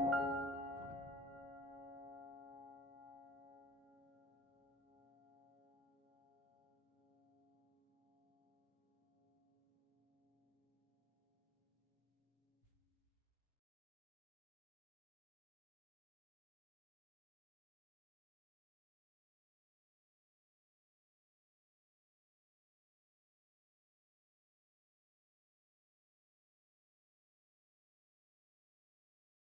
Thank you.